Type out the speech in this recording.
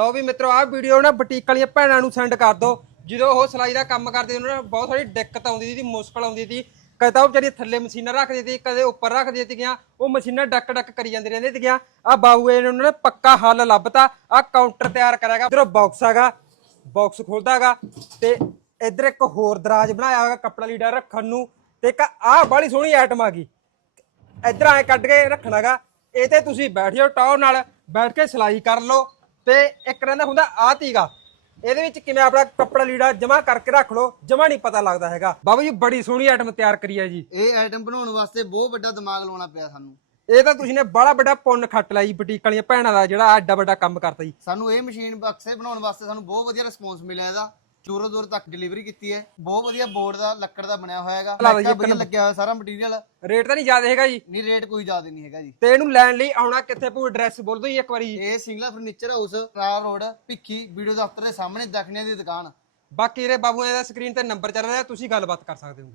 ਲਓ ਵੀ ਮਿੱਤਰੋ, ਆਹ ਵੀਡੀਓ ਨਾ ਬੁਟੀਕ ਵਾਲੀਆਂ ਭੈਣਾਂ ਨੂੰ ਸੈਂਡ ਕਰ ਦਿਓ। ਜਦੋਂ ਉਹ ਸਿਲਾਈ ਦਾ ਕੰਮ ਕਰਦੇ ਉਹਨਾਂ ਨੂੰ ਬਹੁਤ ਸਾਰੀ ਦਿੱਕਤ ਆਉਂਦੀ ਸੀ, ਮੁਸ਼ਕਲ ਆਉਂਦੀ ਸੀ। ਕਦੇ ਤਾਂ ਉਹ ਵਿਚਾਰੀ ਥੱਲੇ ਮਸ਼ੀਨਾਂ ਰੱਖਦੀ ਸੀ, ਕਦੇ ਉੱਪਰ ਰੱਖਦੀ ਸੀਗੀਆਂ। ਉਹ ਮਸ਼ੀਨਾਂ ਡੱਕ ਡੱਕ ਕਰੀ ਜਾਂਦੀ ਰਹਿੰਦੀ ਸੀਗੀਆਂ ਆ ਬਾਊਏ ਨੇ ਉਹਨਾਂ ਨੇ ਪੱਕਾ ਹੱਲ ਲੱਭਤਾ। ਆ ਕਾਊਂਟਰ ਤਿਆਰ ਕਰਿਆਗਾ ਇਧਰੋਂ ਬਾਕਸ ਹੈਗਾ ਬਾਕਸ ਖੋਲਦਾਗਾ ਤੇ ਇਧਰ ਇੱਕ ਹੋਰ ਦਰਾਜ ਬਣਾਇਆ ਹੋਇਆ ਕੱਪੜਾ ਲੀੜਾ ਰੱਖਣ ਨੂੰ ਤੇ ਇੱਕ ਆਹ ਬੜੀ ਸੋਹਣੀ ਆਈਟਮ ਆ ਗਈ। ਇੱਧਰ ਐ ਕੱਢ ਕੇ ਰੱਖਣਾਗਾ ਇਹ ਤੇ ਤੁਸੀਂ ਬੈਠ ਜਾਓ ਟੌਰ ਨਾਲ, ਬੈਠ ਕੇ ਸਿਲਾਈ ਕਰ ਲਓ। ਤੇ ਇੱਕ ਰਹਿੰਦਾ ਹੁੰਦਾ ਆਹ ਤੀਗਾ। ਇਹਦੇ ਵਿੱਚ ਕਿਵੇਂ ਆਪਣਾ ਕੱਪੜਾ ਲੀੜਾ ਜਮਾ ਕਰਕੇ ਰੱਖ ਲਓ ਜਮਾ ਨਹੀਂ ਪਤਾ ਲੱਗਦਾ ਹੈਗਾ। ਬਾਬੂ ਜੀ ਬੜੀ ਸੋਹਣੀ ਆਈਟਮ ਤਿਆਰ ਕਰੀ ਹੈ ਜੀ। ਇਹ ਆਈਟਮ ਬਣਾਉਣ ਵਾਸਤੇ ਬਹੁਤ ਵੱਡਾ ਦਿਮਾਗ ਲਾਉਣਾ ਪਿਆ ਸਾਨੂੰ। ਇਹ ਤਾਂ ਤੁਸੀਂ ਨੇ ਬੜਾ ਵੱਡਾ ਪੁੰਨ ਖੱਟ ਲਿਆ ਜੀ ਬੁਟੀਕ ਵਾਲੀਆਂ ਭੈਣਾਂ ਦਾ ਜਿਹੜਾ ਐਡਾ ਵੱਡਾ ਕੰਮ ਕਰਤਾ ਜੀ। ਸਾਨੂੰ ਇਹ ਮਸ਼ੀਨ ਬਕਸੇ ਬਣਾਉਣ ਵਾਸਤੇ ਸਾਨੂੰ ਬਹੁਤ ਵਧੀਆ ਰਿਸਪੌਂਸ ਮਿਲਿਆ ਇਹਦਾ। ਚੂਰੋ ਦੂਰ ਤੱਕ ਡਿਲੀਵਰੀ ਕੀਤੀ ਹੈ। ਬਹੁਤ ਵਧੀਆ ਬੋਰਡ ਦਾ ਲੱਕੜ ਦਾ ਬਣਿਆ ਹੋਇਆ ਹੈਗਾ। ਲਾ ਲਓ ਜੀ ਲਾਈਟਾਂ ਇੱਕ ਵਧੀਆ ਨੰਬਰ। ਲੱਗਿਆ ਹੋਇਆ ਸਾਰਾ ਮਟੀਰੀਅਲ ਰੇਟ ਤਾਂ ਨਹੀਂ ਜ਼ਿਆਦਾ ਹੈਗਾ ਜੀ। ਨਹੀਂ ਰੇਟ ਕੋਈ ਜ਼ਿਆਦਾ ਨਹੀਂ ਹੈਗਾ ਜੀ। ਤੇ ਇਹਨੂੰ ਲੈਣ ਲਈ ਆਉਣਾ ਕਿੱਥੇ ਪੂ ਐਡਰੈਸ ਬੋਲ ਦਿਓ ਜੀ ਇੱਕ ਵਾਰੀ। ਇਹ ਸਿੰਗਲਾ ਫਰਨੀਚਰ ਹਾਊਸ ਰਾਰ ਰੋਡ ਭਿੱਖੀ ਵੀਡੀਓ ਦਫ਼ਤਰ ਦੇ ਸਾਹਮਣੇ ਦਖਣਿਆਂ ਦੀ ਦੁਕਾਨ। ਬਾਕੀ ਇਹਦੇ ਬਾਬੂ ਦਾ ਸਕਰੀਨ ਤੇ ਨੰਬਰ ਚੱਲ ਰਿਹਾ ਤੁਸੀਂ ਗੱਲਬਾਤ ਕਰ ਸਕਦੇ ਹੋ।